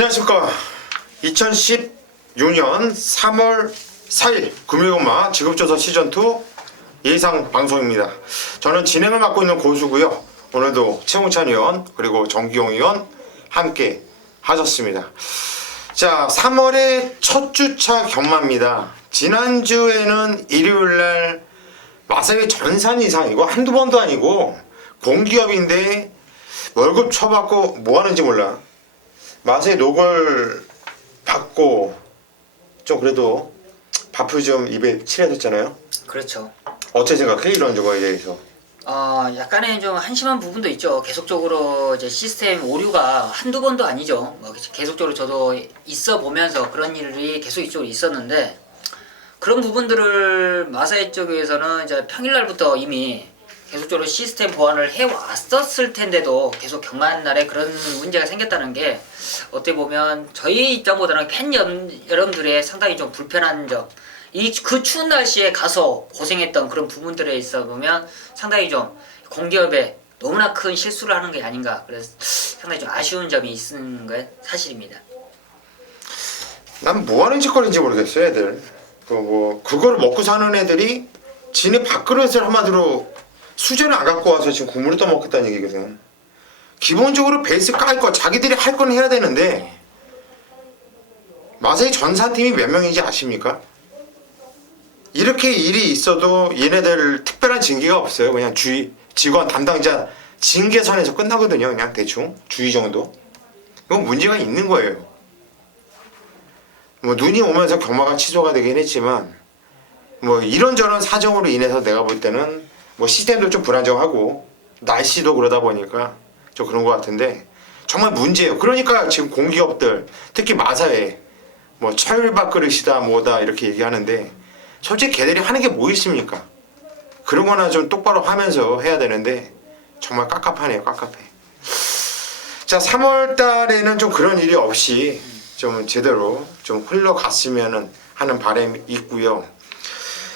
안녕하십니까. 2016년 3월 4일 금요일마 직업조사 시즌2 예상 방송입니다. 저는 진행을 맡고 있는 고수고요. 오늘도 최홍찬 의원 그리고 정기용 의원 함께 하셨습니다. 자, 3월의 첫 주차 경마입니다. 지난주에는 일요일날 마사회 전산 이상, 이거 한두 번도 아니고 공기업인데 월급 쳐받고 뭐하는지 몰라. 마사회 노걸 받고 좀 그래도 밥을 좀 입에 칠해야 됐잖아요. 그렇죠. 어떻게 생각해? 이런 거에 대해서. 약간의 좀 한심한 부분도 있죠. 계속적으로 이제 시스템 오류가 한두 번도 아니죠. 계속적으로 저도 있어 보면서 그런 일이 계속 이쪽으로 있었는데, 그런 부분들을 마사회 쪽에서는 이제 평일날부터 이미 계속적으로 시스템 보완을 해왔었을 텐데도 계속 경마한 날에 그런 문제가 생겼다는 게 어떻게 보면 저희 입장보다는 팬 여러분들의 상당히 좀 불편한 점, 그 추운 날씨에 가서 고생했던 그런 부분들에 있어 보면 상당히 좀 공기업에 너무나 큰 실수를 하는 게 아닌가, 그래서 상당히 좀 아쉬운 점이 있는 게 사실입니다. 난 뭐 하는 짓거리인지 모르겠어, 애들. 그거를 먹고 사는 애들이 지네 밥그릇을 한마디로 수저를 안 갖고 와서 지금 국물을 떠먹겠다는 얘기거든. 기본적으로 베이스 깔 거, 자기들이 할 건 해야 되는데, 마사회 전산팀이 몇 명인지 아십니까? 이렇게 일이 있어도 얘네들 특별한 징계가 없어요. 그냥 직원 담당자 징계선에서 끝나거든요. 그냥 대충 주의 정도. 이건 문제가 있는 거예요. 눈이 오면서 경마가 취소가 되긴 했지만 이런저런 사정으로 인해서 내가 볼 때는 시스템도 좀 불안정하고 날씨도 그러다 보니까 좀 그런 것 같은데 정말 문제예요. 그러니까 지금 공기업들 특히 마사회 철밥그릇이다 뭐다 이렇게 얘기하는데, 솔직히 걔들이 하는 게 뭐 있습니까? 그런 거나 좀 똑바로 하면서 해야 되는데 정말 깝깝하네요. 깝깝해. 자, 3월 달에는 좀 그런 일이 없이 좀 제대로 좀 흘러갔으면 하는 바람이 있고요.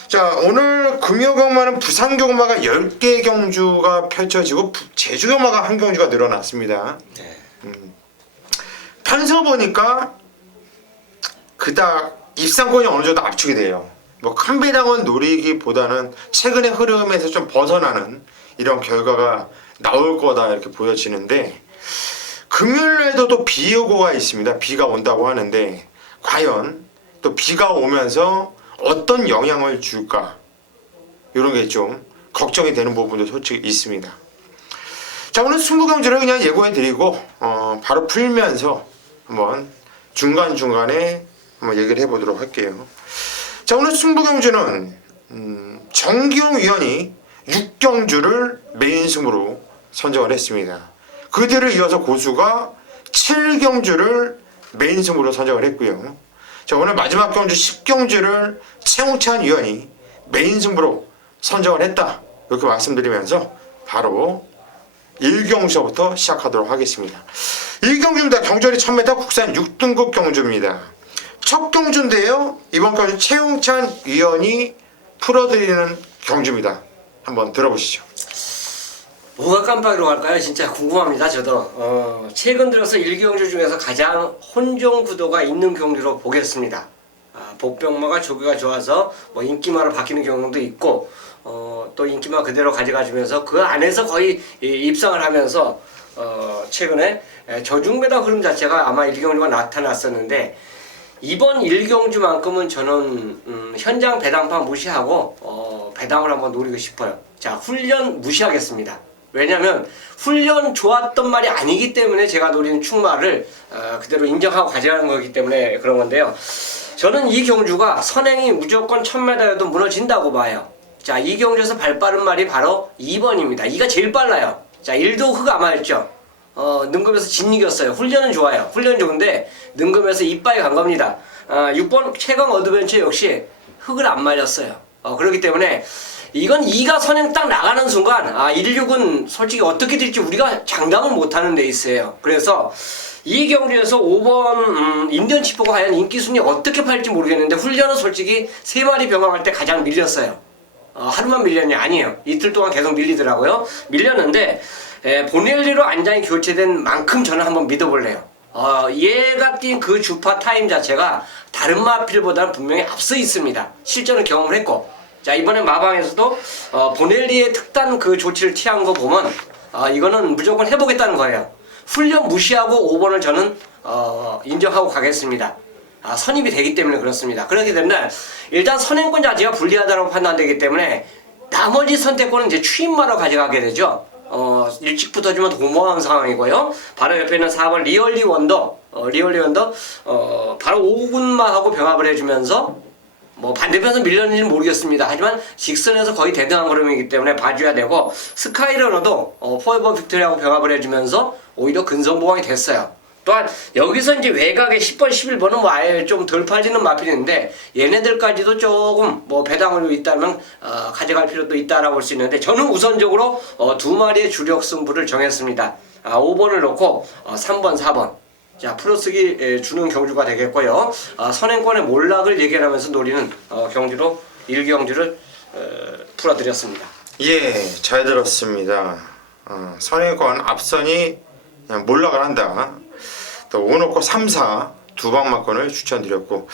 자, 오늘 금요경마는 부산경마가 10개 경주가 펼쳐지고 제주경마가 한 경주가 늘어났습니다. 네. 편서 보니까 그닥 입상권이 어느 정도 압축이 돼요. 큰 배당은 노리기보다는 최근의 흐름에서 좀 벗어나는 이런 결과가 나올 거다 이렇게 보여지는데, 금요일에도 또 비 예고가 있습니다. 비가 온다고 하는데 과연 또 비가 오면서 어떤 영향을 줄까, 이런 게 좀 걱정이 되는 부분도 솔직히 있습니다. 자, 오늘 승부경주를 그냥 예고해드리고 바로 풀면서 한번 중간중간에 한번 얘기를 해보도록 할게요. 자, 오늘 승부경주는 정기용 위원이 6경주를 메인 승부로 선정을 했습니다. 그들을 이어서 고수가 7경주를 메인 승부로 선정을 했고요. 자, 오늘 마지막 경주 10경주를 최홍찬 위원이 메인 승부로 선정을 했다, 이렇게 말씀드리면서 바로 1경주부터 시작하도록 하겠습니다. 1경주입니다. 경전이 1000m 국산 6등급 경주입니다. 첫 경주인데요, 이번 경주 최홍찬 위원이 풀어드리는 경주입니다. 한번 들어보시죠. 뭐가 깜빡이로 갈까요? 진짜 궁금합니다. 저도 최근 들어서 1경주 중에서 가장 혼종 구도가 있는 경주로 보겠습니다. 복병마가 조교가 좋아서 인기마로 바뀌는 경우도 있고, 또 인기마 그대로 가져가주면서 그 안에서 거의 입상을 하면서 최근에 저중배당 흐름 자체가 아마 1경주가 나타났었는데, 이번 1경주만큼은 저는 현장 배당판 무시하고 배당을 한번 노리고 싶어요. 자, 훈련 무시하겠습니다. 왜냐면 훈련 좋았던 말이 아니기 때문에 제가 노리는 충마를 그대로 인정하고 가져가는 거기 때문에 그런 건데요. 저는 이 경주가 선행이 무조건 1000m여도 무너진다고 봐요. 자, 이 경주에서 발 빠른 말이 바로 2번입니다. 2가 제일 빨라요. 자, 1도 흑 아마였죠. 능금에서 진 이겼어요. 훈련은 좋아요. 훈련 좋은데 능금에서 이빠이 간 겁니다. 6번 최강 어드벤처 역시 흑을 안 말렸어요. 그렇기 때문에 이건 2가 선행 딱 나가는 순간 16은 솔직히 어떻게 될지 우리가 장담을 못하는 데 있어요. 그래서 이 경주에서 5번 인디언 치포가 과연 인기순위 어떻게 팔지 모르겠는데, 훈련은 솔직히 3마리 병합할 때 가장 밀렸어요. 하루만 밀렸냐? 아니에요. 이틀 동안 계속 밀리더라고요. 밀렸는데 보넬리로 안장이 교체된 만큼 저는 한번 믿어볼래요. 얘가 뛴 그 주파 타임 자체가 다른 마필보다는 분명히 앞서 있습니다. 실전을 경험을 했고, 자 이번에 마방에서도 보넬리의 특단 그 조치를 취한 거 보면 이거는 무조건 해보겠다는 거예요. 훈련 무시하고 5번을 저는 인정하고 가겠습니다. 선입이 되기 때문에 그렇습니다. 그렇기 때문에 일단 선행권 자체가 불리하다고 판단되기 때문에 나머지 선택권은 이제 추임마로 가져가게 되죠. 일찍 붙어주면 도모한 상황이고요. 바로 옆에 있는 4번 리얼리 원더, 바로 5군마하고 병합을 해주면서 뭐 반대편에서 밀렸는지는 모르겠습니다. 하지만 직선에서 거의 대등한 걸음이기 때문에 봐줘야 되고, 스카이러너도 포에버 빅토리하고 병합을 해주면서 오히려 근성보강이 됐어요. 또한 여기서 이제 외곽에 10번, 11번은 뭐 아예 좀 덜 팔리는 마필인데 얘네들까지도 조금 뭐 배당을 있다면 가져갈 필요도 있다라고 볼 수 있는데, 저는 우선적으로 두 마리의 주력 승부를 정했습니다. 5번을 놓고 3번, 4번 자 풀어쓰기 주는 경주가 되겠고요. 선행권의 몰락을 예견하면서 노리는 경주로 1경주를 풀어드렸습니다. 예, 잘 들었습니다. 선행권 앞선이 그냥 몰락을 한다. 또 5 놓고 3, 4 두 방막권을 추천드렸고,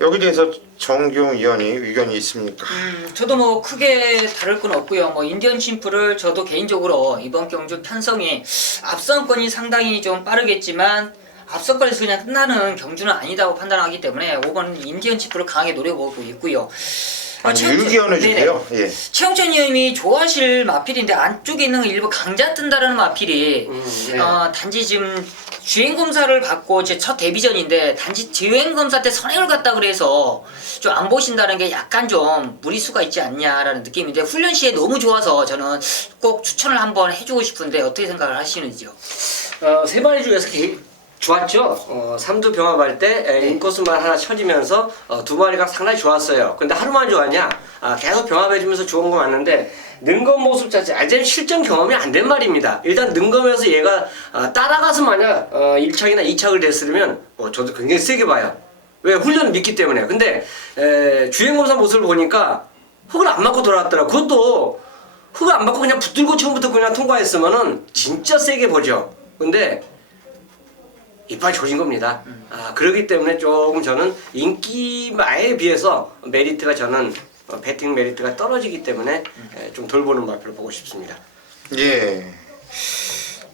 여기 대해서 정기용 위원이 의견이 있습니까? 저도 뭐 크게 다를 건 없고요. 뭐 인디언 심플을 저도 개인적으로 이번 경주 편성이 앞선권이 상당히 좀 빠르겠지만 앞선권에서 그냥 끝나는 경주는 아니다고 판단하기 때문에 5번 인디언 심플을 강하게 노려보고 있고요. 의견을 주세요. 예. 최영찬 의원님이 좋아하실 마필인데 안쪽에 있는 거 일부 강자 뜬다라는 마필이 네. 단지 지금 주행 검사를 받고 제 첫 데뷔전인데 단지 주행 검사 때 선행을 갔다 그래서 좀 안 보신다는 게 약간 좀 무리수가 있지 않냐라는 느낌인데, 훈련 시에 너무 좋아서 저는 꼭 추천을 한번 해주고 싶은데 어떻게 생각을 하시는지요? 세 마리 중에서 좋았죠. 삼두 병합할 때 인코스만 하나 쳐지면서 두 마리가 상당히 좋았어요. 근데 하루만 좋았냐? 계속 병합해주면서 좋은 거 맞는데 능검 모습 자체 아직 실전 경험이 안 된 말입니다. 일단 능검에서 얘가 따라가서 만약 1착이나 2착을 됐으면 저도 굉장히 세게 봐요. 왜? 훈련을 믿기 때문에. 근데 주행검사 모습을 보니까 흙을 안 맞고 돌아왔더라고. 그것도 흙을 안 맞고 그냥 붙들고 처음부터 그냥 통과했으면은 진짜 세게 보죠. 근데 이빨 조진 겁니다. 그렇기 때문에 조금 저는 인기마에 비해서 메리트가 저는 배팅 메리트가 떨어지기 때문에 좀 덜 보는 마표로 보고 싶습니다. 예.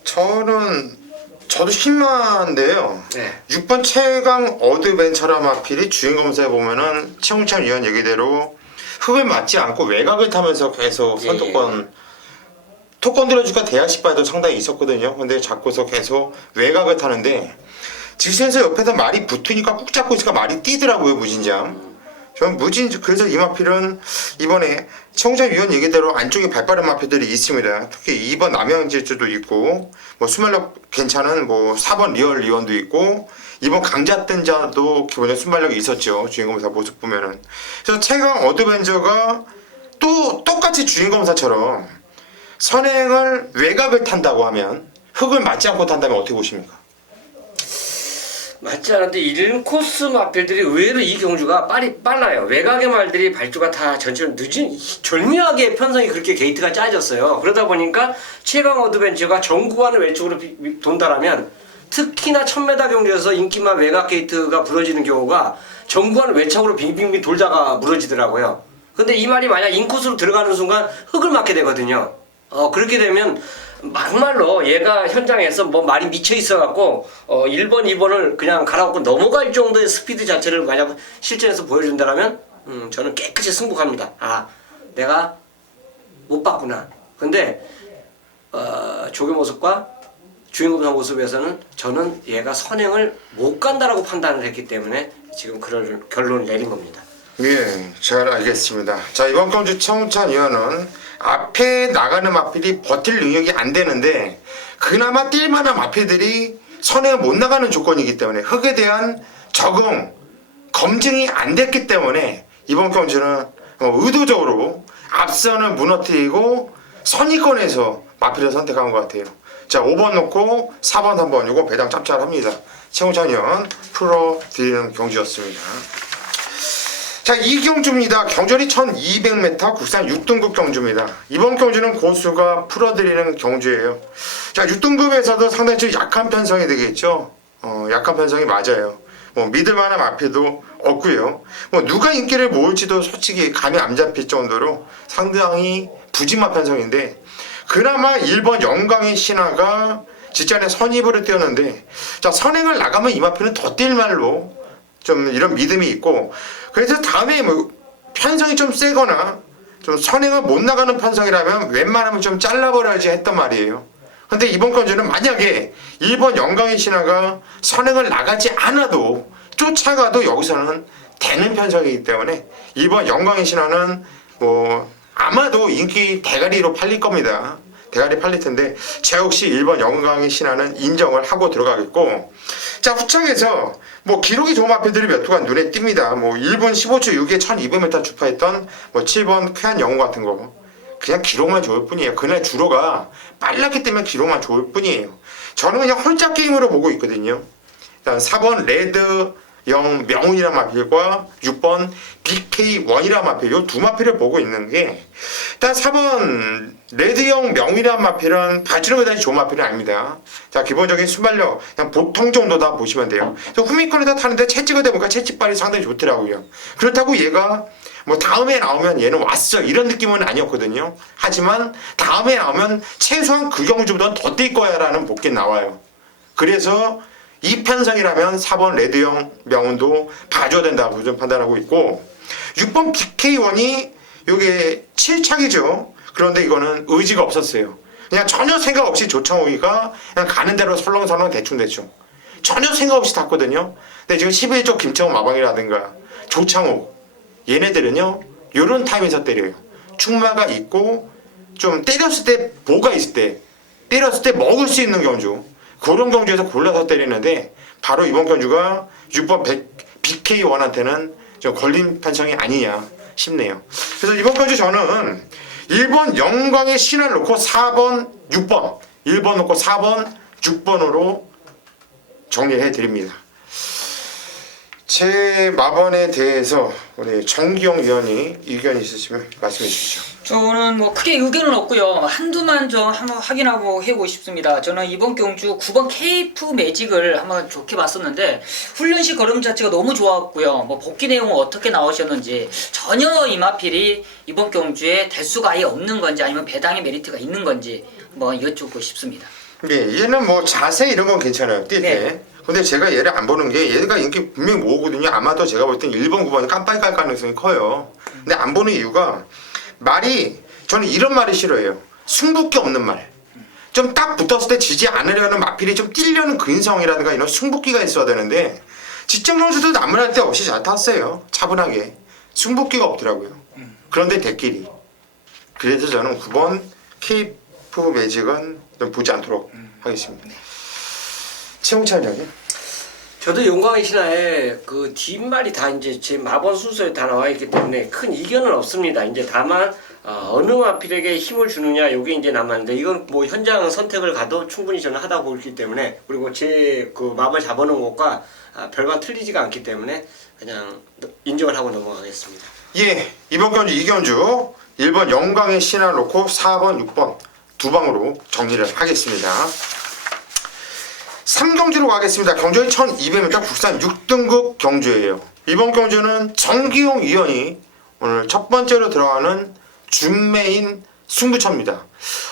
저도 신마인데요. 네. 6번 최강 어드벤처라 마필이 주행검사에 보면은 최홍찬 위원 얘기대로 흙을 맞지 않고 외곽을 타면서 계속 예, 선두권 토권 들어주가 대하식 바도 상당히 있었거든요. 근데 자꾸서 계속 외곽을 타는데 직선에서 옆에서 말이 붙으니까 꾹 잡고 있으니까 말이 뛰더라고요, 무진장. 저는 그래서 이 마필은 이번에 최홍찬 위원 얘기대로 안쪽에 발빠른 마필들이 있습니다. 특히 2번 남양질주도 있고, 뭐 순발력 괜찮은 뭐 4번 리얼 리원도 있고, 2번 강자뜬자도 기본에 순발력이 있었죠. 주인검사 모습 보면은. 그래서 최강 어드벤처가 또 똑같이 주인검사처럼 선행을 외곽을 탄다고 하면, 흙을 맞지 않고 탄다면 어떻게 보십니까? 맞지 않은데 1코스 마필들이 의외로 이 경주가 빨라요. 외곽의 말들이 발주가 다 전체로 늦은, 절묘하게 편성이 그렇게 게이트가 짜졌어요. 그러다 보니까 최강 어드벤처가 전구간을 왼쪽으로 돈다라면, 특히나 1000m 경주에서 인기만 외곽 게이트가 부러지는 경우가 전구간을 외창으로 빙빙빙 돌다가 무너지더라고요. 근데 이 말이 만약 인코스로 들어가는 순간 흙을 맞게 되거든요. 그렇게 되면 막말로 얘가 현장에서 뭐 말이 미쳐 있어갖고 1번, 2번을 그냥 갈아엎고 넘어갈 정도의 스피드 자체를 만약 실전에서 보여준다면 저는 깨끗이 승복합니다. 내가 못 봤구나. 근데 조교 모습과 주인공사 모습에서는 저는 얘가 선행을 못 간다라고 판단을 했기 때문에 지금 그런 결론을 내린 겁니다. 예, 잘 알겠습니다. 자, 이번 경주 최홍찬 위원은 앞에 나가는 마필이 버틸 능력이 안 되는데 그나마 뛸만한 마필들이 선행을 못 나가는 조건이기 때문에 흙에 대한 적응, 검증이 안 됐기 때문에 이번 경주는 의도적으로 앞선을 무너뜨리고 선의권에서 마필을 선택한 것 같아요. 자, 5번 놓고 4번 3번 이거 배당 짭짤합니다. 최홍찬 위원 풀어드리는 경주였습니다. 자, 이 경주입니다. 경전이 1200m 국산 6등급 경주입니다. 이번 경주는 고수가 풀어드리는 경주예요. 자, 6등급에서도 상당히 좀 약한 편성이 되겠죠. 약한 편성이 맞아요. 뭐 믿을 만한 마필도 없고요. 뭐 누가 인기를 모을지도 솔직히 감이 안 잡힐 정도로 상당히 부진마 편성인데 그나마 1번 영광의 신화가 직전에 선입으로 뛰었는데 자 선행을 나가면 이 마필은 더 뛸 말로 좀 이런 믿음이 있고 그래서 다음에 뭐 편성이 좀 세거나 좀 선행을 못 나가는 편성이라면 웬만하면 좀 잘라버려야지 했단 말이에요. 근데 이번 건주는 만약에 1번 영광의 신화가 선행을 나가지 않아도 쫓아가도 여기서는 되는 편성이기 때문에 2번 영광의 신화는 뭐 아마도 인기 대가리로 팔릴 겁니다. 대가리 팔릴 텐데 저 역시 1번 영광의 신화는 인정을 하고 들어가겠고 자 후창에서 뭐 기록이 좋은 마필들이 몇 투가 눈에 띕니다. 뭐 1분 15초 6에 1200m 주파했던 뭐 7번 쾌한 영웅 같은 거 그냥 기록만 좋을 뿐이에요. 그날 주로가 빨랐기 때문에 기록만 좋을 뿐이에요. 저는 그냥 홀짝 게임으로 보고 있거든요. 일단 4번 레드 영 명운이라는 마필과 6번 BK1이라는 마필 요 두 마필을 보고 있는 게 일단 4번 레드영 명운이라는 마필은 봐주는 것까지 좋은 마필은 아닙니다. 자 기본적인 순발력 그냥 보통 정도다 보시면 돼요. 그래서 후미권에다 타는데 채찍을 대보니까 채찍발이 상당히 좋더라고요. 그렇다고 얘가 뭐 다음에 나오면 얘는 왔어 이런 느낌은 아니었거든요. 하지만 다음에 나오면 최소한 그 경주보다는 더 뛸 거야 라는 복귀는 나와요. 그래서 이 편성이라면 4번 레드형 명운도 봐줘야 된다고 좀 판단하고 있고 6번 BK1이 요게 7착이죠. 그런데 이거는 의지가 없었어요. 그냥 전혀 생각 없이 조창욱이가 그냥 가는 대로 설렁설렁 대충대충 전혀 생각 없이 탔거든요. 근데 지금 11조 김청훈 마방이라든가 조창욱 얘네들은요 요런 타임에서 때려요. 충마가 있고 좀 때렸을 때 뭐가 있을 때 때렸을 때 먹을 수 있는 경주 그런 경주에서 골라서 때리는데 바로 이번 경주가 6번 BK1한테는 좀 걸린 편성이 아니냐 싶네요. 그래서 이번 경주 저는 1번 영광의 신화를 놓고 4번 6번 1번 놓고 4번 6번으로 정리해 드립니다. 제 마번에 대해서 우리 정기영 위원이 의견이 있으시면 말씀해 주시죠. 저는 뭐 크게 의견은 없고요. 한두만 좀 한번 확인하고 해보고 싶습니다. 저는 이번 경주 9번 케이프 매직을 한번 좋게 봤었는데 훈련시 걸음 자체가 너무 좋았고요. 뭐 복귀 내용은 어떻게 나오셨는지 전혀 이마필이 이번 경주에 대수가 아예 없는 건지 아니면 배당의 메리트가 있는 건지 한번 여쭙고 싶습니다. 네, 얘는 뭐 자세 이런 건 괜찮아요. 뛸 때. 네. 근데 제가 얘를 안 보는 게 얘가 인기 분명히 모으거든요. 아마도 제가 볼 땐 1번, 9번이 깜빡이 깔 가능성이 커요. 근데 안 보는 이유가 말이 저는 이런 말이 싫어해요. 승부기 없는 말. 좀 딱 붙었을 때 지지 않으려는 마필이 좀 뛰려는 근성이라든가 이런 승부기가 있어야 되는데 직전 선수도 나무랄 데 없이 잘 탔어요. 차분하게. 승부기가 없더라고요. 그런데 대끼리. 그래서 저는 9번 케이프 매직은 좀 보지 않도록 하겠습니다. 최홍찬 형이 저도 영광의 신화에 그 뒷말이 다 이제 제 마번 순서에 다 나와 있기 때문에 큰 이견은 없습니다. 이제 다만 어느 마필에게 힘을 주느냐 요게 이제 남았는데 이건 뭐 현장 선택을 가도 충분히 저는 하다고 보기 때문에 그리고 제 그 마음을 잡아놓은 것과 별반 틀리지가 않기 때문에 그냥 인정을 하고 넘어가겠습니다. 예, 이번 경주 2경주 1번 영광의 신화 놓고 4번 6번 두 방으로 정리를 하겠습니다. 3경주로 가겠습니다. 경주의 1200m 국산 6등급 경주예요. 이번 경주는 정기용 위원이 오늘 첫 번째로 들어가는 준메인 승부처입니다.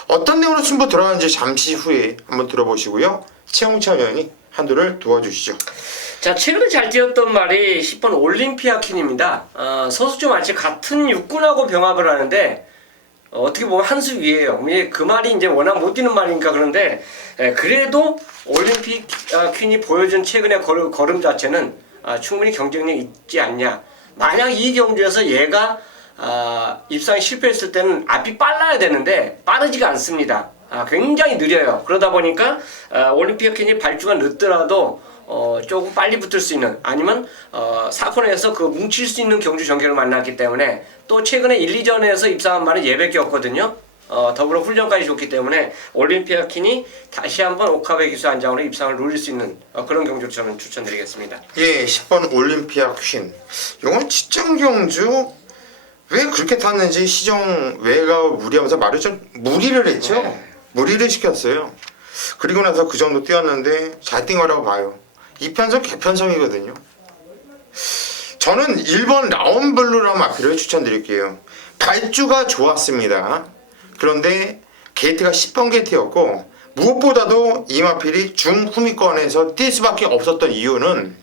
어떤 내용으로 승부 들어가는지 잠시 후에 한번 들어보시고요. 최홍찬 위원이 한두를 도와주시죠. 자, 최근에 잘 뛰었던 말이 10번 올림피아킨입니다. 서수주 마치 같은 육군하고 병합을 하는데 어떻게 보면 한 수 위에요. 그 말이 이제 워낙 못 뛰는 말이니까 그런데 그래도 올림픽 퀸이 보여준 최근의 걸음 자체는 충분히 경쟁력 있지 않냐. 만약 이 경주에서 얘가 입상에 실패했을 때는 앞이 빨라야 되는데 빠르지가 않습니다. 굉장히 느려요. 그러다 보니까 올림픽 퀸이 발주가 늦더라도 조금 빨리 붙을 수 있는 아니면 4코너에서 그 뭉칠 수 있는 경주 전개를 만났기 때문에 또 최근에 1, 2전에서 입상한 말은 얘밖에 없거든요. 더불어 훈련까지 좋기 때문에 올림피아킨이 다시 한번 옥합의 기수 한 장으로 입상을 노릴 수 있는 그런 경주를 저는 추천드리겠습니다. 예, 10번 올림피아 퀸. 이건 직전 경주 왜 그렇게 탔는지 시정 외가 무리하면서 말을 좀 무리를 했죠. 네. 무리를 시켰어요. 그리고 나서 그 정도 뛰었는데 잘 뛴 거라고 봐요. 이편성 개편성이거든요. 저는 1번 라운블루라는 마필을 추천드릴게요. 발주가 좋았습니다. 그런데 게이트가 10번 게이트였고 무엇보다도 이 마필이 중후미권에서 뛸 수밖에 없었던 이유는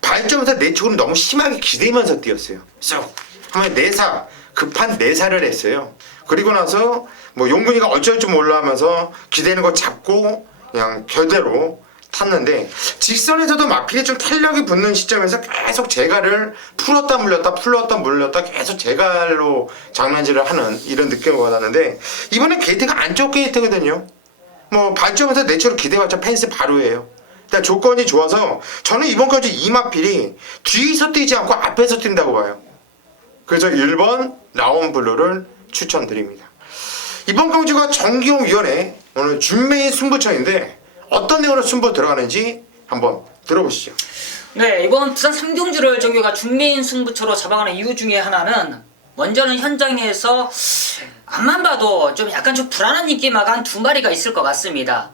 발점에서 내쪽으로 너무 심하게 기대면서 뛰었어요. 쏙 하면 내사 급한 내사를 했어요. 그리고 나서 뭐 용근이가 어쩔 줄 몰라 하면서 기대는 거 잡고 그냥 별대로 탔는데 직선에서도 마필이 좀 탄력이 붙는 시점에서 계속 제갈을 풀었다 물렸다 풀었다 물렸다 계속 제갈로 장난질을 하는 이런 느낌을 받았는데 이번에 게이트가 안쪽 게이트거든요. 뭐 발점에서 내추럴 기대봤자 펜스 바로예요. 일단 조건이 좋아서 저는 이번까지 이 마필이 뒤에서 뛰지 않고 앞에서 뛴다고 봐요. 그래서 1번 라운블루를 추천드립니다. 이번 경주가 정기용위원회 오늘 준메인 승부처인데 어떤 내용으로 승부 들어가는지 한번 들어보시죠. 네, 이번 부산 3경주를 정규가 중메인 승부처로 잡아가는 이유 중에 하나는 먼저는 현장에서 앞만 봐도 좀 약간 좀 불안한 인기마가 한 2마리가 있을 것 같습니다.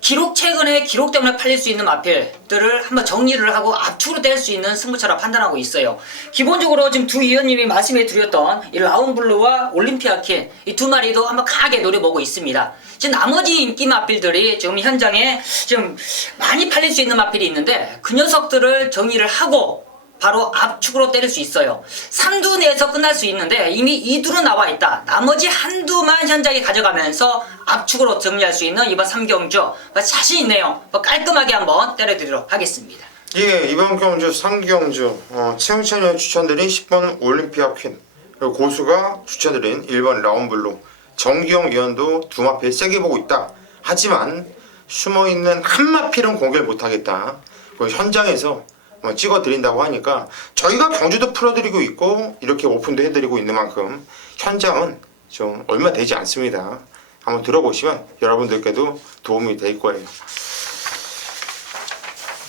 최근에 기록 때문에 팔릴 수 있는 마필들을 한번 정리를 하고 압축으로 뗄 수 있는 승부처라 판단하고 있어요. 기본적으로 지금 두 위원님이 말씀해 드렸던 이 라운블루와 올림피아킨 이 2마리도 한번 강하게 노려보고 있습니다. 지금 나머지 인기 마필들이 지금 현장에 지금 많이 팔릴 수 있는 마필이 있는데 그 녀석들을 정리를 하고 바로 압축으로 때릴 수 있어요. 3두 내에서 끝날 수 있는데 이미 2두로 나와 있다. 나머지 한두만 현장에 가져가면서 압축으로 정리할 수 있는 이번 3경주 자신 있네요. 깔끔하게 한번 때려드리도록 하겠습니다. 예, 이번 경주 3경주 최영찬이 추천드린 10번 올림피아 퀸 그리고 고수가 추천드린 1번 라운블루 정기용 위원도 2마필 세게 보고 있다. 하지만 숨어있는 한 마필은 공개를 못하겠다. 그리고 현장에서 찍어드린다고 하니까 저희가 경주도 풀어드리고 있고 이렇게 오픈도 해드리고 있는 만큼 현장은 좀 얼마 되지 않습니다. 한번 들어보시면 여러분들께도 도움이 될 거예요.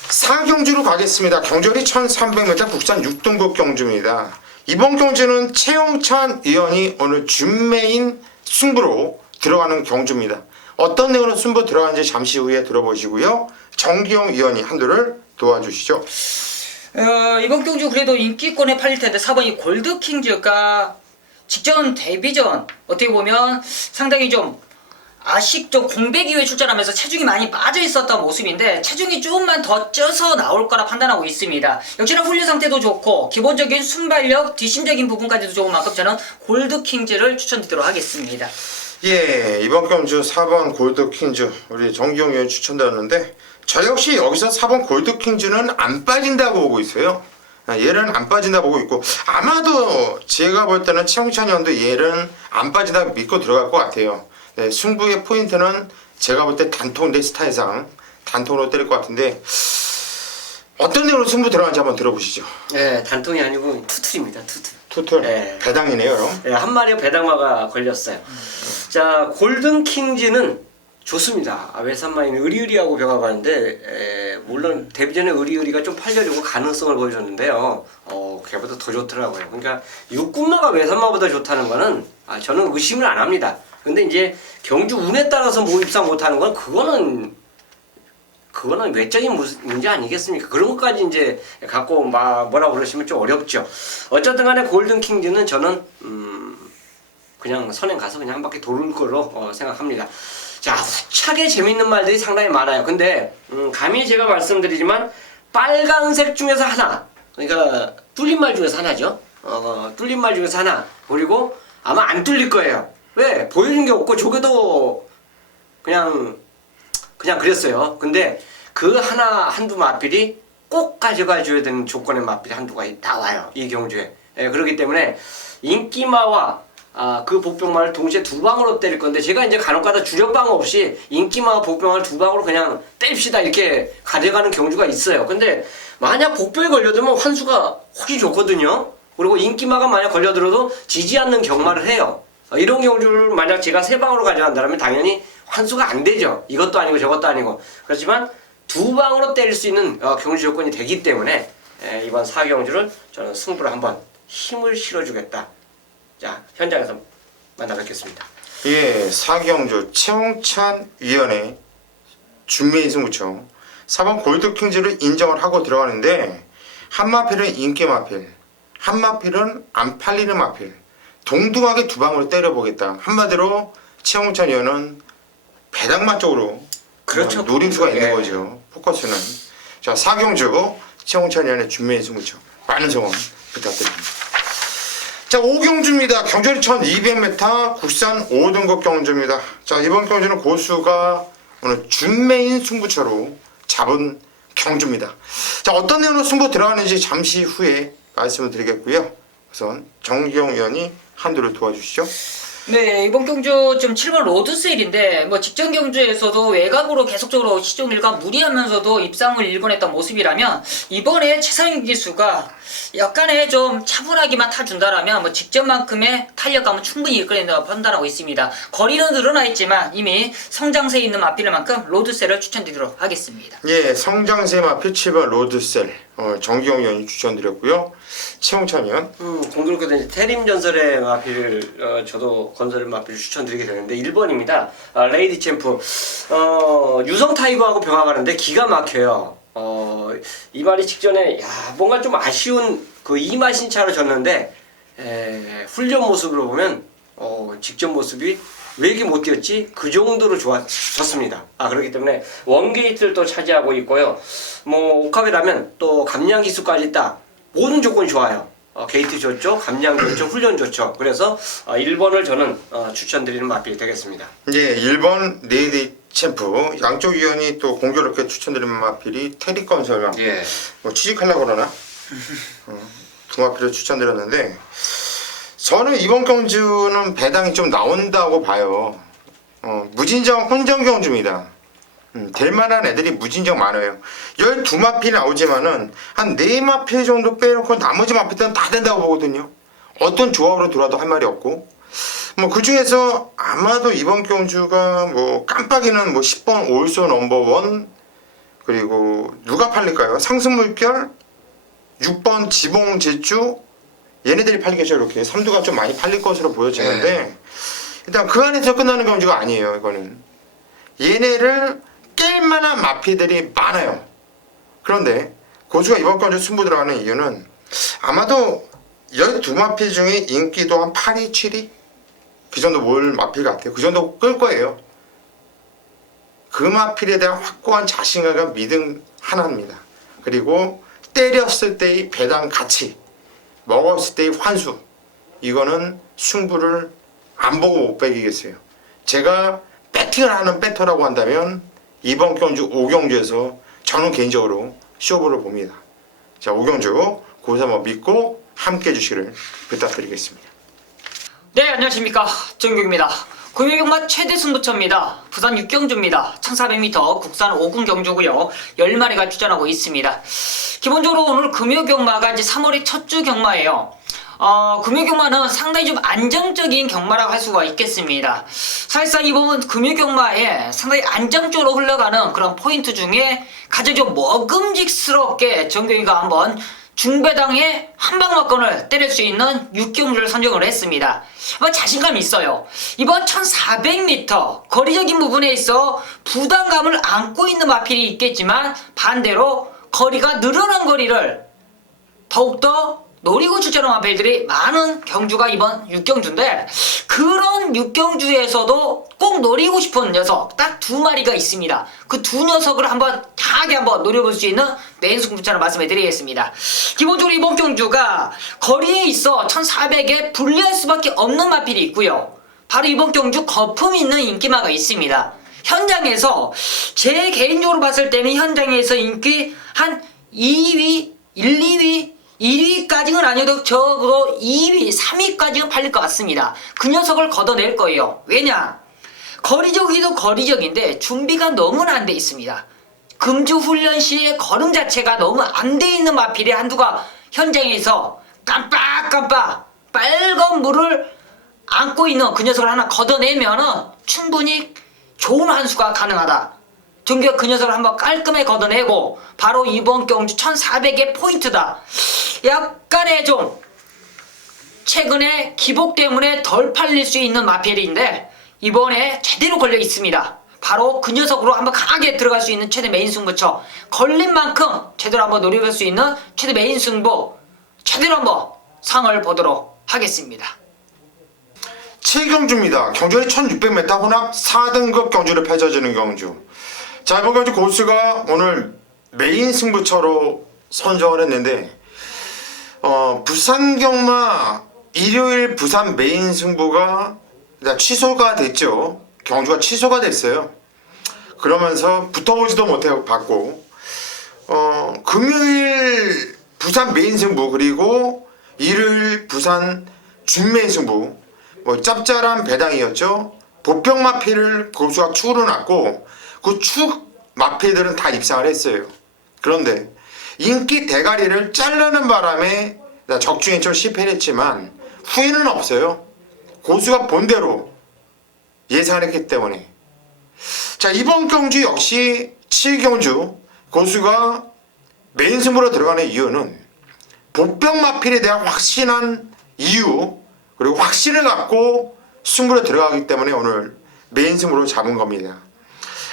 4경주로 가겠습니다. 경주리 1300m 국산 6등급 경주입니다. 이번 경주는 최영찬 의원이 오늘 준메인 승부로 들어가는 경주입니다. 어떤 내용으로 승부 들어가는지 잠시 후에 들어보시고요. 정기용 의원이 한두를 도와주시죠. 이번 경주 그래도 인기권에 팔릴 텐데 4번이 골드킹즈가 직전 데뷔전 어떻게 보면 상당히 좀 좀 공백 이후에 출전하면서 체중이 많이 빠져 있었던 모습인데 체중이 조금만 더 쪄서 나올 거라 판단하고 있습니다. 역시나 훈련 상태도 좋고 기본적인 순발력, 뒷심적인 부분까지도 좋은 만큼 저는 골드킹즈를 추천드리도록 하겠습니다. 예, 이번 경주 4번 골드킹즈 우리 정기용 의원 추천드렸는데 저 역시 여기서 4번 골드킹즈는 안 빠진다고 보고 있어요. 얘는 안 빠진다 보고 있고 아마도 제가 볼 때는 최영찬 의원도 얘는 안 빠진다 믿고 들어갈 것 같아요. 네, 승부의 포인트는 제가 볼 때 단통 대 스타일상 단통으로 때릴 것 같은데 어떤 내용으로 승부 들어가는지 한번 들어보시죠. 네, 단통이 아니고 투툴입니다. 투툴. 투툴 네. 배당이네요. 그럼. 네, 한 마리에 배당마가 걸렸어요. 자, 골든킹즈는 좋습니다. 외산마이는 의리의리하고 병하고 하는데 물론 데뷔전에 의리의리가 좀 팔려주고 가능성을 보여줬는데요. 걔보다 더 좋더라고요. 그러니까 육군마가 외산마보다 좋다는 거는 저는 의심을 안 합니다. 근데 이제 경주 운에 따라서 모입상 못하는 건 그거는 외적인 문제 아니겠습니까? 그런 것까지 이제 갖고 뭐라고 그러시면 좀 어렵죠. 어쨌든 간에 골든킹즈는 저는 그냥 선행 가서 그냥 한 바퀴 돌을 거로 생각합니다. 자, 후차게 재밌는 말들이 상당히 많아요. 근데 감히 제가 말씀드리지만 빨간색 중에서 하나, 그러니까 뚫린 말 중에서 하나죠. 뚫린 말 중에서 하나, 그리고 아마 안 뚫릴 거예요. 왜? 보여준 게 없고 조개도 그냥 그랬어요. 근데 그 한두 마필이 꼭 가져가 줘야 되는 조건의 마필이 한두가 나와요. 이 경주에. 그렇기 때문에 인기마와 그 복병마를 동시에 두 방으로 때릴 건데 제가 이제 간혹가다 주력방 없이 인기마와 복병마를 두 방으로 그냥 때립시다 이렇게 가져가는 경주가 있어요. 근데 만약 복병에 걸려들면 환수가 훨씬 좋거든요. 그리고 인기마가 만약 걸려들어도 지지 않는 경마를 해요. 이런 경주를 만약 제가 세 방으로 가져간다면 당연히 환수가 안 되죠. 이것도 아니고 저것도 아니고. 그렇지만 두 방으로 때릴 수 있는 경주 조건이 되기 때문에 이번 4경주를 저는 승부를 한번 힘을 실어주겠다. 자, 현장에서 만나 뵙겠습니다. 예, 4경주 최영찬 위원회 준메인 승부처 4번 골드킹즈를 인정을 하고 들어가는데 한 마필은 인기 마필, 한 마필은 안 팔리는 마필. 동등하게 두 방으로 때려보겠다. 한마디로 최홍찬 의원은 배당만 쪽으로 그렇죠. 노림수가 있는 예. 거죠. 포커스는. 자, 4경주 최홍찬 의원의 준비의 승부처. 많은 성원 부탁드립니다. 자, 5경주입니다. 경주는 1200m 국산 5등급 경주입니다. 자, 이번 경주는 고수가 오늘 준메인 승부처로 잡은 경주입니다. 자, 어떤 내용으로 승부 들어가는지 잠시 후에 말씀을 드리겠고요. 우선 정기용 의원이 한두를 도와주시죠. 네, 이번 경주 지금 7번 로드세일인데 뭐 직전 경주에서도 외곽으로 계속적으로 시종 일관 무리하면서도 입상을 일궈냈던 모습이라면 이번에 최상위 기수가 약간의 좀 차분하게만 타준다라면 뭐 직전만큼의 탄력감은 충분히 이끌어낸다고 판단하고 있습니다. 거리는 늘어나 있지만 이미 성장세에 있는 마필만큼 로드셀을 추천드리도록 하겠습니다. 예, 성장세 마필 7번 로드셀 정기용 의원이 추천드렸고요. 최홍찬 의원. 공교롭게도 이제 태림 전설의 마필을 저도 건설 마필을 추천드리게 되는데 1번입니다. 레이디 챔프 유성 타이거하고 병합하는데 기가 막혀요. 이 말이 직전에 뭔가 좀 아쉬운 그 이마 신차로 졌는데 훈련 모습으로 보면 직전 모습이 왜 이렇게 못 뛰었지? 그 정도로 좋았습니다. 그렇기 때문에 원게이트를 또 차지하고 있고요. 뭐 옥합이라면 또 감량 기수까지 있다. 모든 조건이 좋아요. 게이트 좋죠, 감량 좋죠, 훈련 좋죠. 그래서 1번을 저는 추천드리는 마필이 되겠습니다. 예, 1번 레이디 챔프 양쪽 위원이 또 공교롭게 추천드리는 마필이 테리건설과 예. 뭐 취직하려고 그러나 두 마필을 추천드렸는데 저는 이번 경주는 배당이 좀 나온다고 봐요. 무진정 혼정 경주입니다. 될 만한 애들이 무진정 많아요. 12마필 나오지만은 한 4마필 정도 빼놓고 나머지 마필들은 다 된다고 보거든요. 어떤 조합으로 들어와도 할 말이 없고 뭐 그 중에서 아마도 이번 경주가 뭐 깜빡이는 뭐 10번 올소 넘버원 그리고 누가 팔릴까요? 상승물결 6번 지봉 제주 얘네들이 팔리겠죠. 이렇게 삼두가 좀 많이 팔릴 것으로 보여지는데 일단 그 안에서 끝나는 경주가 아니에요. 이거는 얘네를 깰 만한 마피들이 많아요. 그런데 고수가 이번 경주 승부 들어가는 이유는 아마도 12마피 중에 인기도 한 8위, 7위? 그 정도 몰 마필 같아요. 그 정도 끌 거예요. 그 마필에 대한 확고한 자신감과 믿음 하나입니다. 그리고 때렸을 때의 배당 가치, 먹었을 때의 환수, 이거는 승부를 안 보고 못 배기겠어요. 제가 배팅을 하는 배터라고 한다면 이번 경주 5경주에서 저는 개인적으로 쇼부를 봅니다. 자, 5경주 고수 한번 믿고 함께 해주시기를 부탁드리겠습니다. 네, 안녕하십니까, 정규입니다. 금요경마 최대 승부처입니다. 부산 6경주입니다. 1400m 국산 5군 경주고요. 10마리가 출전하고 있습니다. 기본적으로 오늘 금요경마가 이제 3월의 첫 주 경마예요. 금요경마는 상당히 좀 안정적인 경마라고 할 수가 있겠습니다. 사실상 이번 금요경마에 상당히 안정적으로 흘러가는 그런 포인트 중에 가장 좀 먹음직스럽게 정경이가 한번 중배당에 한방막건을 때릴 수 있는 6경주를 선정을 했습니다. 자신감이 있어요. 이번 1400m 거리적인 부분에 있어 부담감을 안고 있는 마필이 있겠지만 반대로 거리가 늘어난 거리를 더욱더 노리고 출전한 마필들이 많은 경주가 이번 6경주인데 그런 6경주에서도 꼭 노리고 싶은 녀석 딱 2마리가 있습니다. 그 두 녀석을 한번 강하게 한번 노려볼 수 있는 메인 승부처를 말씀해 드리겠습니다. 기본적으로 이번 경주가 거리에 있어 1400에 불리할 수밖에 없는 마필이 있고요. 바로 이번 경주 거품 있는 인기마가 있습니다. 현장에서 제 개인적으로 봤을 때는 현장에서 인기 한 2위, 1, 2위 1위까지는 아니어도 적어도 2위, 3위까지는 팔릴 것 같습니다. 그 녀석을 걷어낼 거예요. 왜냐? 거리적이도 거리적인데 준비가 너무나 안 돼 있습니다. 금주 훈련 시에 걸음 자체가 너무 안 돼 있는 마필이 한두가 현장에서 깜빡깜빡 빨간 물을 안고 있는 그 녀석을 하나 걷어내면은 충분히 좋은 한수가 가능하다. 정규가 그 녀석을 한번 깔끔하게 걷어내고 바로 이번 경주 1400의 포인트다. 약간의 좀 최근에 기복 때문에 덜 팔릴 수 있는 마필인데 이번에 제대로 걸려 있습니다. 바로 그 녀석으로 한번 강하게 들어갈 수 있는 최대 메인 승부처, 걸린 만큼 제대로 한번 노려볼 수 있는 최대 메인 승부 제대로 한번 상을 보도록 하겠습니다. 7경주입니다. 경주는 1600m 혼합 4등급 경주를 펼쳐지는 경주. 자, 이번 경주 고수가 오늘 메인 승부처로 선정을 했는데 부산 경마 일요일 부산 메인 승부가 취소가 됐죠. 경주가 취소가 됐어요. 그러면서 붙어보지도 못해봤고 금요일 부산 메인 승부 그리고 일요일 부산 준메인 승부 뭐 짭짤한 배당이었죠. 보병 마피를 고수가 축으로 놨고 그 축 마피들은 다 입상을 했어요. 그런데 인기 대가리를 자르는 바람에 적중에 좀 실패를 했지만 후회는 없어요. 고수가 본대로 예상을 했기 때문에. 자, 이번 경주 역시 7경주 고수가 메인 승부로 들어가는 이유는 보병 마필에 대한 확신한 이유 그리고 확신을 갖고 승부로 들어가기 때문에 오늘 메인 승부로 잡은 겁니다.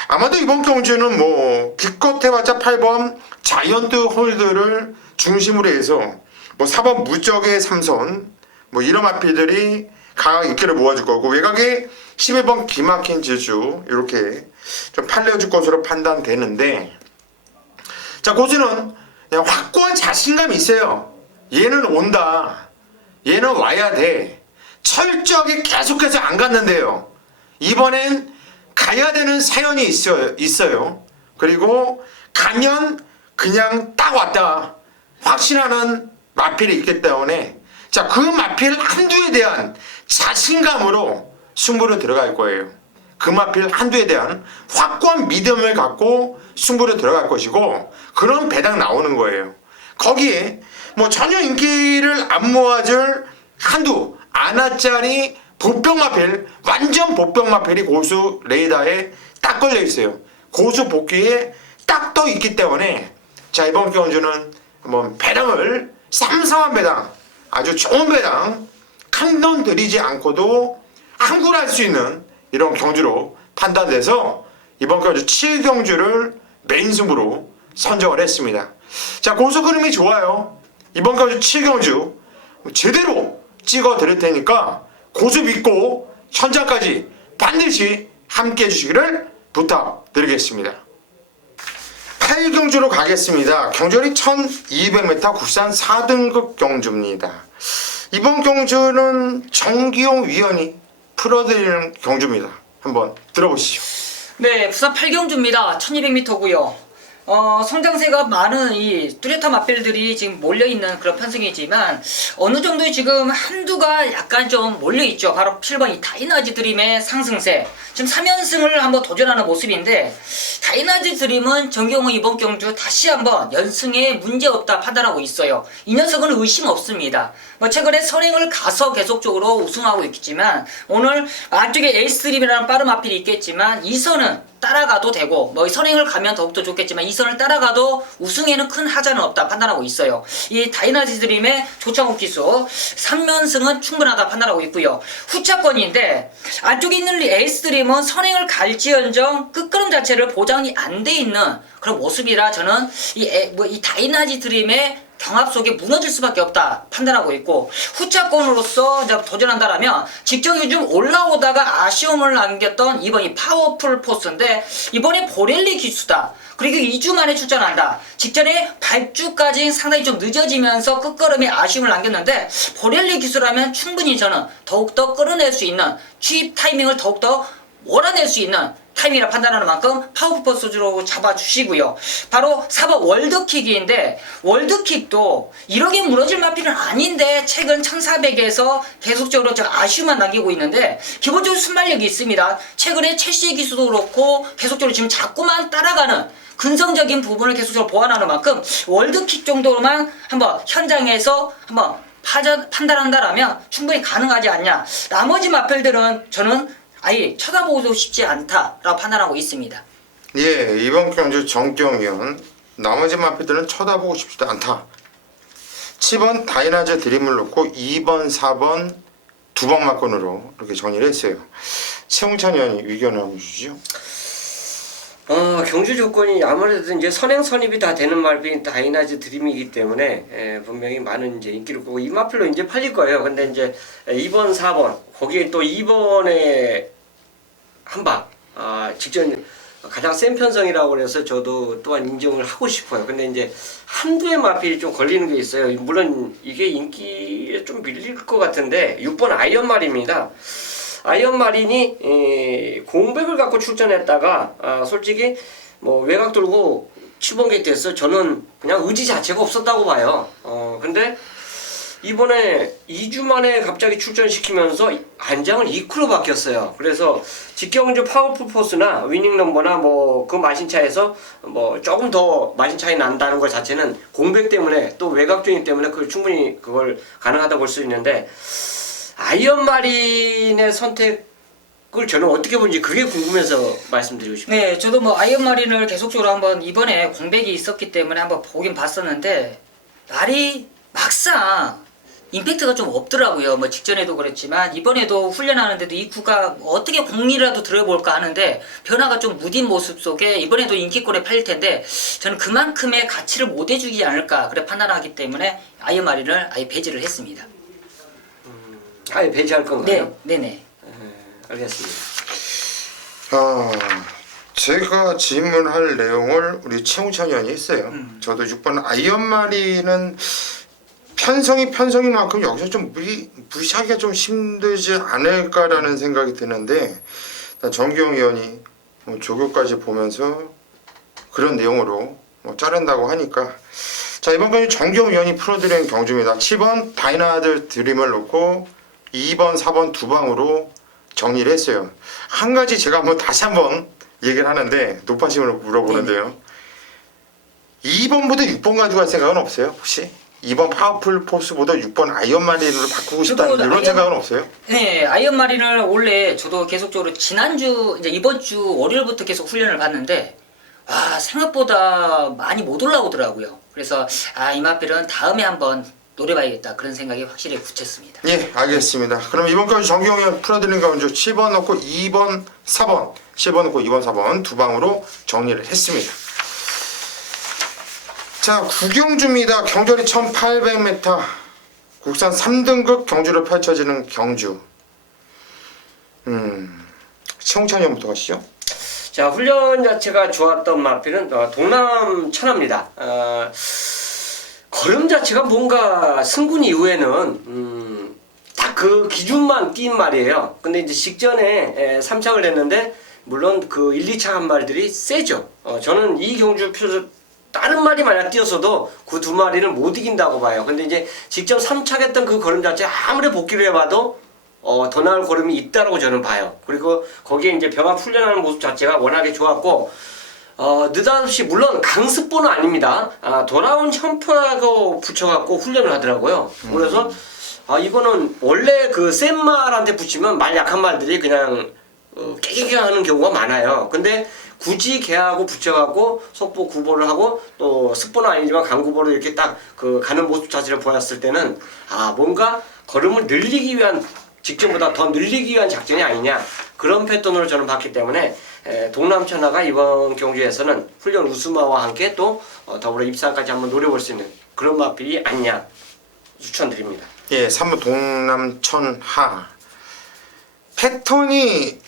아마도 이번 경주는 뭐 기껏 해봤자 8번 자이언트 홀드를 중심으로 해서 뭐 4번 무적의 삼선 뭐 이런 마필들이 강하게 인기를 모아줄 거고 외곽에 11번 기막힌 지주 이렇게 좀 팔려줄 것으로 판단되는데, 자, 고수는 그냥 확고한 자신감이 있어요. 얘는 온다. 얘는 와야 돼. 철저하게 계속해서 안 갔는데요. 이번엔 가야 되는 사연이 있어요. 그리고 가면 그냥 딱 왔다. 확신하는 마필이 있기 때문에 자, 그 마필 한두에 대한 자신감으로 승부로 들어갈 거예요. 그 마필 한두에 대한 확고한 믿음을 갖고 승부로 들어갈 것이고 그런 배당 나오는 거예요. 거기에 뭐 전혀 인기를 안 모아줄 한두 아나짜리 보병 마필, 완전 보병 마필이 고수 레이더에 딱 걸려 있어요. 고수 복귀에 딱 떠 있기 때문에 자, 이번 경주는 한번 배당을 쌈쌈한 배당, 아주 좋은 배당, 큰 돈 들이지 않고도 항굴할 수 있는 이런 경주로 판단돼서 이번 경주 7경주를 메인 승부로 선정을 했습니다. 자, 고수 그림이 좋아요. 이번 경주 7경주 제대로 찍어 드릴 테니까 고수 믿고 현장까지 반드시 함께 해주시기를 부탁드리겠습니다. 8경주로 가겠습니다. 경주는 1200m 국산 4등급 경주입니다. 이번 경주는 정기용 위원이 풀어드리는 경주입니다. 한번 들어보시죠. 네, 부산 8경주입니다. 1200m고요. 성장세가 많은 이 뚜렷한 마필들이 지금 몰려있는 그런 편승이지만 어느 정도 지금 한두가 약간 좀 몰려있죠. 바로 7번 이 다이나지 드림의 상승세. 지금 3연승을 한번 도전하는 모습인데 다이나지 드림은 정경호 이번 경주 다시 한번 연승에 문제없다 판단하고 있어요. 이 녀석은 의심 없습니다. 뭐 최근에 선행을 가서 계속적으로 우승하고 있겠지만 오늘 안쪽에 에이스드림이라는 빠른 마필이 있겠지만 이 선은 따라가도 되고 뭐 선행을 가면 더욱더 좋겠지만 이 선을 따라가도 우승에는 큰 하자는 없다 판단하고 있어요. 이 다이나지 드림의 조창욱 기수 3연승은 충분하다 판단하고 있고요. 후차권인데 안쪽에 있는 에이스드림은 선행을 갈지언정 끝걸음 자체를 보장이 안 돼 있는 그런 모습이라 저는 이 다이나지 드림의 경합 속에 무너질 수밖에 없다 판단하고 있고 후차권으로서 이제 도전한다라면 직접 요즘 올라오다가 아쉬움을 남겼던 이번 이 파워풀 포스인데 이번에 보렐리 기수다. 그리고 2주 만에 출전한다. 직전에 발주까지 상당히 좀 늦어지면서 끝걸음에 아쉬움을 남겼는데 보렐리 기수라면 충분히 저는 더욱더 끌어낼 수 있는 취입 타이밍을 더욱더 몰아낼 수 있는 타이밍이라 판단하는 만큼 파워풀 포스로 잡아주시고요. 바로 4번 월드킥인데 월드킥도 이렇게 무너질 마필은 아닌데 최근 1400에서 계속적으로 좀 아쉬움만 남기고 있는데 기본적으로 순발력이 있습니다. 최근에 첼시 기수도 그렇고 계속적으로 지금 자꾸만 따라가는 근성적인 부분을 계속적으로 보완하는 만큼 월드킥 정도로만 한번 현장에서 한번 판단한다라면 충분히 가능하지 않냐. 나머지 마필들은 저는 아예 쳐다보고도 싶지 않다라고 판단하고 있습니다. 예, 이번 경주 정경위원 나머지 마필들은 쳐다보고 싶지도 않다. 7번 다이나즈 드림을 놓고 2번, 4번 두 번 막건으로 이렇게 정리를 했어요. 최웅찬 의원이 의견을 한번 주시죠. 경주 조건이 아무래도 이제 선행 선입이 다 되는 말빈 다이나즈 드림이기 때문에 분명히 많은 이제 인기를 끌고 이 마필로 이제 팔릴 거예요. 근데 이제 2번, 4번 거기에 또 2번에 한방 직전 가장 센 편성이라고 그래서 저도 또한 인정을 하고 싶어요. 근데 이제 한두의 마필이 좀 걸리는 게 있어요. 물론 이게 인기에 좀 밀릴 것 같은데 6번 아이언말입니다. 아이언마린이 공백을 갖고 출전했다가 솔직히 뭐 외곽 돌고 7번 게이트에서 저는 그냥 의지 자체가 없었다고 봐요. 근데 이번에 2주 만에 갑자기 출전시키면서 안장을 2크로 바뀌었어요. 그래서 직경주 파워풀 포스나 위닝 넘버나 뭐 그 마신 차에서 뭐 조금 더 마신 차이 난다는 것 자체는 공백 때문에 또 외곽 주행 때문에 그걸 충분히 그걸 가능하다 볼 수 있는데 아이언마린의 선택을 저는 어떻게 보는지 그게 궁금해서 말씀드리고 싶어요. 네, 저도 뭐 아이언마린을 계속적으로 한번 이번에 공백이 있었기 때문에 한번 보긴 봤었는데 말이 막상 임팩트가 좀 없더라고요. 뭐 직전에도 그랬지만 이번에도 훈련하는데도 이 구가 어떻게 공리라도 들어볼까 하는데 변화가 좀 무딘 모습 속에 이번에도 인기권에 팔릴 텐데 저는 그만큼의 가치를 못 해주지 않을까 그래 판단하기 때문에 아이언마린을 아예 배제를 했습니다. 아예 배제할 건가요? 네, 네네. 알겠습니다. 제가 질문할 내용을 우리 최홍찬 의원이 했어요. 저도 6번 아이언마리는 편성인 만큼 여기서 좀 무시하기가 좀 힘들지 않을까라는 생각이 드는데 일단 정기용 의원이 뭐 조교까지 보면서 그런 내용으로 뭐 자른다고 하니까 자 이번 경기 정기용 의원이 풀어드린 경주입니다. 7번 다이나드 드림을 놓고 2번, 4번 두 방으로 정리를 했어요. 한 가지 제가 다시 한번 얘기를 하는데 높아심으로 물어보는데요. 2번보다 6번 가져갈 생각은 없어요? 혹시? 2번 파워풀 포스보다 6번 아이언마린으로 바꾸고 싶다는 이런 생각은 없어요? 네, 아이언마린을 원래 저도 계속적으로 지난주 이제 이번 주 월요일부터 계속 훈련을 봤는데 와 생각보다 많이 못 올라오더라고요. 그래서 이 마필은 다음에 한번 노려봐야겠다 그런 생각이 확실히 굳혔습니다. 예, 알겠습니다. 그럼 이번까지 정기용 의원 풀어드린 가운데 7번 넣고 2번, 4번 7번 넣고 2번, 4번 두 방으로 정리를 했습니다. 자, 구경주입니다. 경절이 1800m 국산 3등급 경주로 펼쳐지는 경주. 최홍찬 의원부터 가시죠. 자, 훈련 자체가 좋았던 마필은 동남 천하입니다. 걸음 자체가 뭔가 승군 이후에는 딱 그 기준만 뛴 말이에요. 근데 이제 직전에 3착을 했는데 물론 그 1, 2착 한 마리들이 세죠. 저는 이 경주 표서 다른 말이 만약 뛰었어도 그 두 마리를 못 이긴다고 봐요. 근데 이제 직전 3착 했던 그 걸음 자체 아무리 복귀를 해봐도 더 나을 걸음이 있다라고 저는 봐요. 그리고 거기에 이제 병합 훈련하는 모습 자체가 워낙에 좋았고 느닷없이 물론 강습보는 아닙니다. 돌아온 첨프하고 붙여갖고 훈련을 하더라고요. 그래서 이거는 원래 그 센 말한테 붙이면 말 약한 말들이 그냥 깨개개 하는 경우가 많아요. 근데 굳이 걔하고 붙여갖고 속보 구보를 하고 또 습보는 아니지만 강구보를 이렇게 딱 그 가는 모습 자체를 보았을 때는 뭔가 걸음을 늘리기 위한 직전보다 더 늘리기 위한 작전이 아니냐 그런 패턴으로 저는 봤기 때문에 동남천하가 이번 경주에서는 훈련 우스마와 함께 또 더불어 입상까지 한번 노려볼 수 있는 그런 마필이 아니냐 추천드립니다. 예, 3번 동남천하 패턴이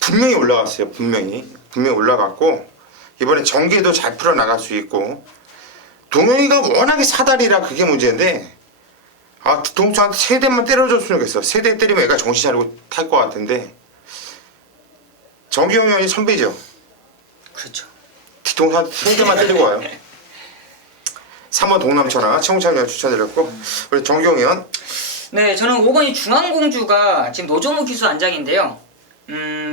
분명히 올라갔어요. 분명히 올라갔고 이번에 전개도 잘 풀어나갈 수 있고 동영이가 워낙에 사다리라 그게 문제인데 뒤통수한테 세 대만 때려줬으면 좋겠어. 세 대 때리면 애가 정신 차리고 탈 것 같은데 정기용 의원이 선배죠. 그렇죠. 뒤통수한테 세 대만 때리고 와요. 3번 동남천하 최홍찬 의원 추천드렸고 우리 정기용 의원. 네, 저는 5번이 중앙공주가 지금 노조무 기수 안장인데요.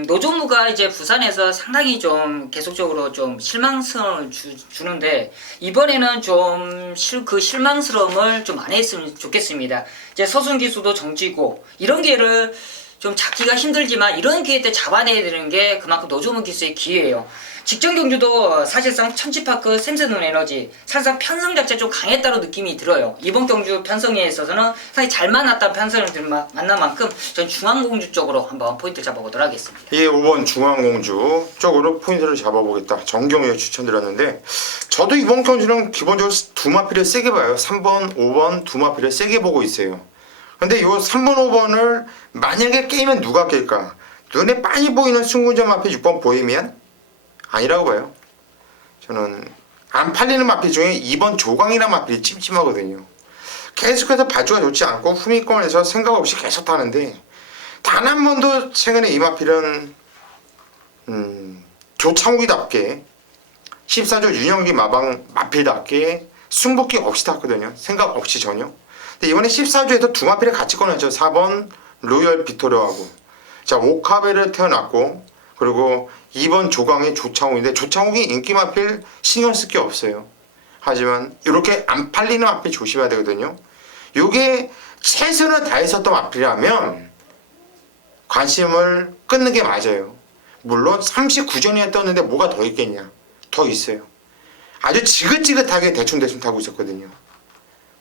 노조무가 이제 부산에서 상당히 좀 계속적으로 좀 실망스러움을 주는데 이번에는 좀 그 실망스러움을 좀 안 했으면 좋겠습니다. 이제 서순 기수도 정지고 이런 기회를 좀 잡기가 힘들지만 이런 기회 때 잡아내야 되는 게 그만큼 노조무 기수의 기회예요. 직전 경주도 사실상 천지파크 샘세돈 에너지 사실상 편성 자체 좀 강했다는 느낌이 들어요. 이번 경주 편성에 있어서는 상당히 잘 만났다는 편성을 만난 만큼 전 중앙공주 쪽으로 한번 포인트를 잡아보도록 하겠습니다. 예, 5번 중앙공주 쪽으로 포인트를 잡아보겠다. 정경유에 추천드렸는데 저도 이번 경주는 기본적으로 두 마피를 세게 봐요. 3번, 5번 두 마피를 세게 보고 있어요. 근데 요 3번, 5번을 만약에 깨면 누가 깰까? 눈에 빤히 보이는 승군자 마피 6번 보이면 아니라고 봐요. 저는 안 팔리는 마피 중에 2번 조광이라는 마필이 찜찜하거든요. 계속해서 발주가 좋지 않고 후미권에서 생각 없이 계속 타는데 단 한 번도 최근에 이 마필은 조창욱이답게 14조 윤영기 마방 마필답게 승부기 없이 탔거든요. 생각 없이 전혀. 근데 이번에 14조에서 두 마필을 같이 꺼냈죠. 4번 로열 비토르하고 자 오카베를 태어났고 그리고 2번 조광의 조창욱인데 조창욱이 인기 마필 신경 쓸 게 없어요. 하지만 이렇게 안 팔리는 마필 조심해야 되거든요. 요게 최선을 다했었던 마필이라면 관심을 끊는 게 맞아요. 물론 39전이나 떴는데 뭐가 더 있겠냐. 더 있어요. 아주 지긋지긋하게 대충대충 타고 있었거든요.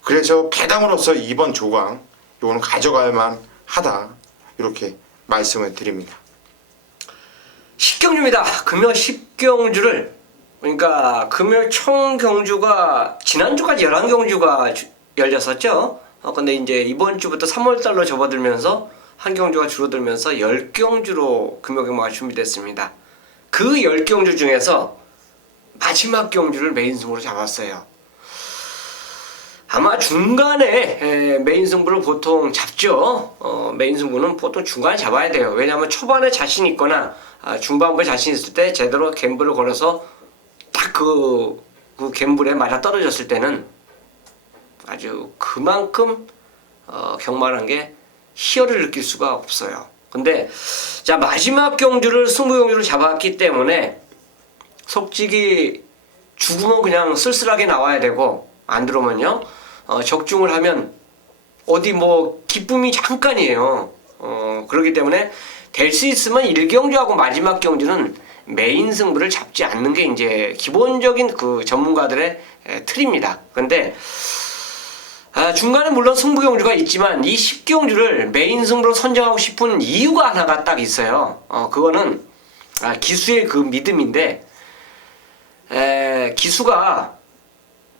그래서 배당으로서 2번 조광 요거는 가져갈만 하다 이렇게 말씀을 드립니다. 10경주입니다. 금요 10경주를 그러니까 금요 총 경주가 지난주까지 11경주가 열렸었죠. 근데 이제 이번 주부터 3월달로 접어들면서 한 경주가 줄어들면서 10경주로 금요 경마가 준비됐습니다. 그 10경주 중에서 마지막 경주를 메인 승부로 잡았어요. 아마 중간에 메인 승부를 보통 잡죠. 메인 승부는 보통 중간에 잡아야 돼요. 왜냐하면 초반에 자신 있거나 중반부에 자신 있을 때 제대로 갬블을 걸어서 딱 그 갬블에 맞아 떨어졌을 때는 아주 그만큼 경마라는 게 희열을 느낄 수가 없어요. 근데 자 마지막 경주를 승부 경주를 잡았기 때문에 솔직히 죽으면 그냥 쓸쓸하게 나와야 되고 안 들어오면요 적중을 하면 어디 뭐 기쁨이 잠깐이에요. 그렇기 때문에 될 수 있으면 1경주하고 마지막 경주는 메인 승부를 잡지 않는 게 이제 기본적인 그 전문가들의 틀입니다. 근데 중간에 물론 승부 경주가 있지만 이 10경주를 메인 승부로 선정하고 싶은 이유가 하나가 딱 있어요. 그거는 기수의 그 믿음인데 기수가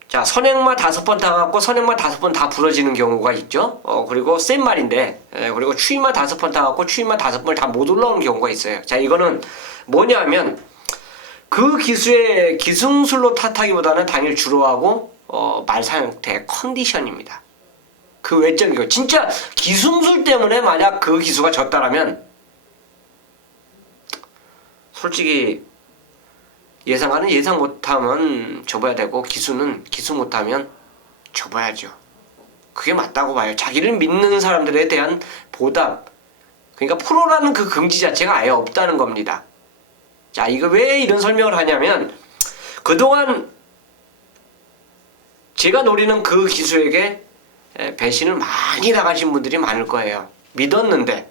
자 선행마 5번 타갖고 선행마 5번 다 부러지는 경우가 있죠. 그리고 센 말인데 그리고 추임마 5번 타갖고 추임마 5번을 다 못 올라오는 경우가 있어요. 자 이거는 뭐냐면 그 기수의 기승술로 탓하기보다는 당일 주로하고 말 상태 컨디션입니다. 그 외적이고 진짜 기승술 때문에 만약 그 기수가 졌다라면 솔직히 예상하는 예상 못하면 접어야 되고 기수는 기수 못하면 접어야죠. 그게 맞다고 봐요. 자기를 믿는 사람들에 대한 보답. 그러니까 프로라는 그 긍지 자체가 아예 없다는 겁니다. 자, 이거 왜 이런 설명을 하냐면 그동안 제가 노리는 그 기수에게 배신을 많이 당하신 분들이 많을 거예요. 믿었는데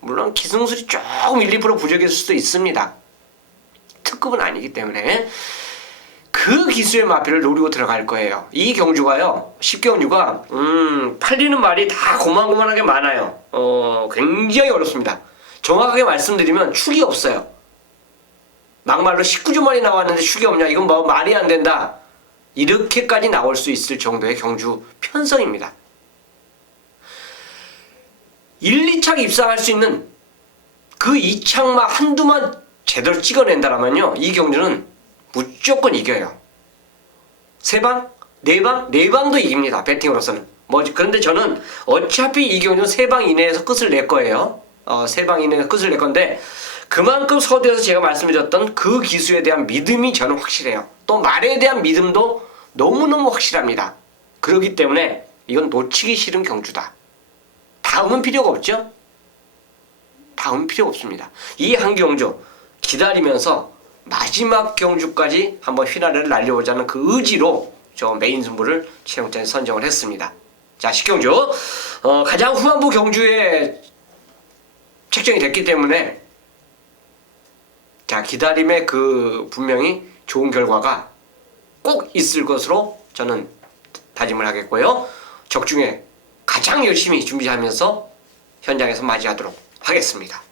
물론 기승술이 조금 1, 2% 부족했을 수도 있습니다. 특급은 아니기 때문에 그 기수의 마피를 노리고 들어갈 거예요. 이 경주가요 10경주가 팔리는 말이 다 고만고만하게 많아요. 굉장히 어렵습니다. 정확하게 말씀드리면 축이 없어요. 막말로 19주만이 나왔는데 축이 없냐 이건 뭐 말이 안 된다 이렇게까지 나올 수 있을 정도의 경주 편성입니다. 1, 2착 입상할 수 있는 그 2착만 한두만 제대로 찍어낸다라면요 이 경주는 무조건 이겨요. 3방? 4방? 4방도 이깁니다. 배팅으로서는. 그런데 저는 어차피 이 경주는 3방 이내에서 끝을 낼 거예요. 3방 이내에서 끝을 낼 건데 그만큼 서두에서 제가 말씀드렸던 그 기수에 대한 믿음이 저는 확실해요. 또 말에 대한 믿음도 너무너무 확실합니다. 그렇기 때문에 이건 놓치기 싫은 경주다. 다음은 필요가 없죠? 다음은 필요 없습니다. 이 한 경주 기다리면서 마지막 경주까지 한번 휘나를 날려보자는 그 의지로 저 메인 승부를 최영찬이 선정을 했습니다. 자 10경주 가장 후반부 경주에 책정이 됐기 때문에 자, 기다림에 그 분명히 좋은 결과가 꼭 있을 것으로 저는 다짐을 하겠고요. 적중에 가장 열심히 준비하면서 현장에서 맞이하도록 하겠습니다.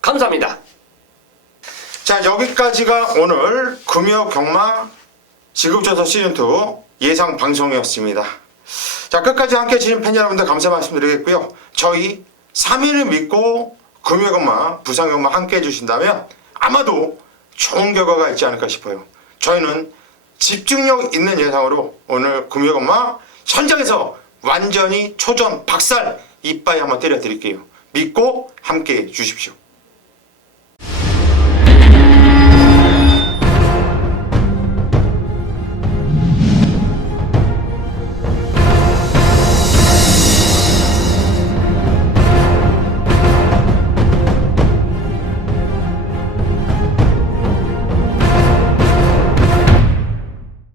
감사합니다. 자, 여기까지가 오늘 금요경마 지급조사 시즌2 예상 방송이었습니다. 자, 끝까지 함께 해주신 팬 여러분들 감사 말씀드리겠고요. 저희 3일을 믿고 금요경마, 부산경마 함께 해주신다면 아마도 좋은 결과가 있지 않을까 싶어요. 저희는 집중력 있는 예상으로 오늘 금요경마 현장에서 완전히 초전 박살 이빠이 한번 때려드릴게요. 믿고 함께 해주십시오.